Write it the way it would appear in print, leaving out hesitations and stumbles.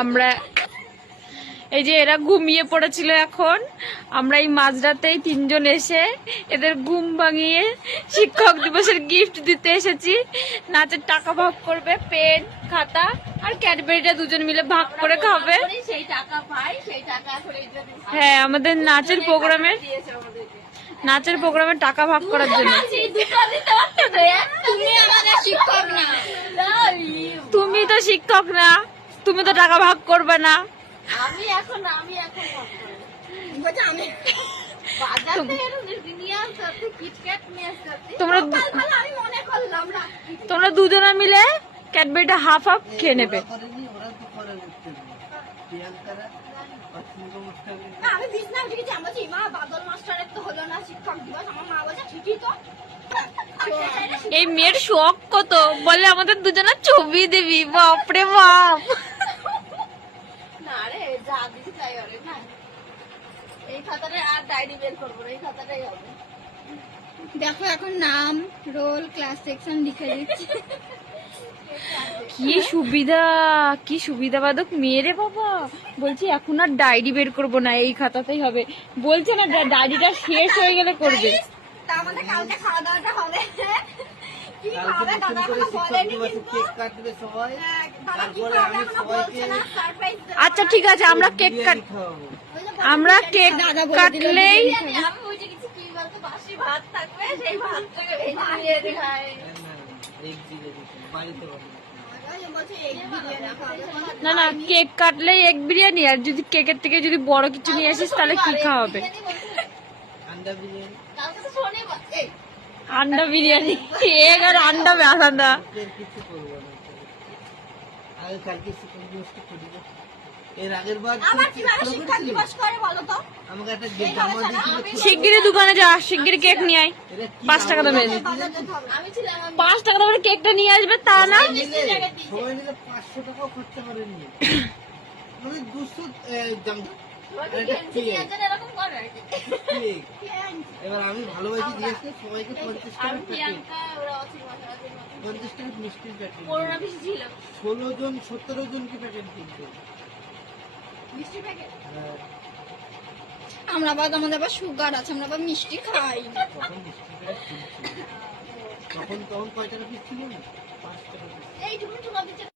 আমরা এই যে এরা ঘুমিয়ে পড়েছিল, এখন আমরা এই মাঝরাতেই তিনজন এসে এদের ঘুম ভাঙিয়ে শিক্ষক দিবসের গিফট দিতে এসেছি। নাচের টাকা ভাগ করবে, পেন খাতা আর ক্যাডবেরিটা দুজন মিলে ভাগ করে খাবে। হ্যাঁ, আমাদের নাচের প্রোগ্রামে টাকা ভাগ করার জন্য। তুমি তো শিক্ষক না, তুমি তো টাকা ভাগ করবে না। তোমরা দুজনে মিলে ক্যাডবেরিটা হাফ হাফ খেয়ে নেবে। এই মেয়ের শখ কত, বলে আমাদের দুজনের ছবি দিবি। বাপরে বাপ। দেখো এখন নাম, রোল, ক্লাস সেকশন লিখে দিচ্ছি। কি সুবিধাবাদক মেয়েরে বাবা। বলছি এখন আর ডায়েরি বের করবো না, এই খাতাতেই হবে। বলছে না ডায়েরিটা শেষ হয়ে গেলে করবে। আচ্ছা ঠিক আছে, আমরা কেক কাটলেই না না, কেক কাটলেই এগ বিরিয়ানি। আর যদি কেকের থেকে যদি বড় কিছু নিয়ে আসিস তাহলে কি খাওয়াবে? আন্ডা বিরিয়ানি, এগ আর আন্ডা আলাদা। শিগগিরই দোকানে যা, শিগগিরই কেক নিয়ে আয়। 5 টাকা দামের 5 টাকা দামের কেকটা নিয়ে আসবে, তা না এবার আমি ভালোবাসি দিয়েছি সবাইকে 50 টাকা প্যাকেট, 50 টাকা মিষ্টির প্যাকেট, 16 জন 17 জনকে প্যাকেট দিচ্ছে মিষ্টির প্যাকেট। আমরা আমাদের আবার সুগার আছে, আমরা আবার মিষ্টি খাই। তখন কয় টাকা পিস ছিল না? 5 টাকা।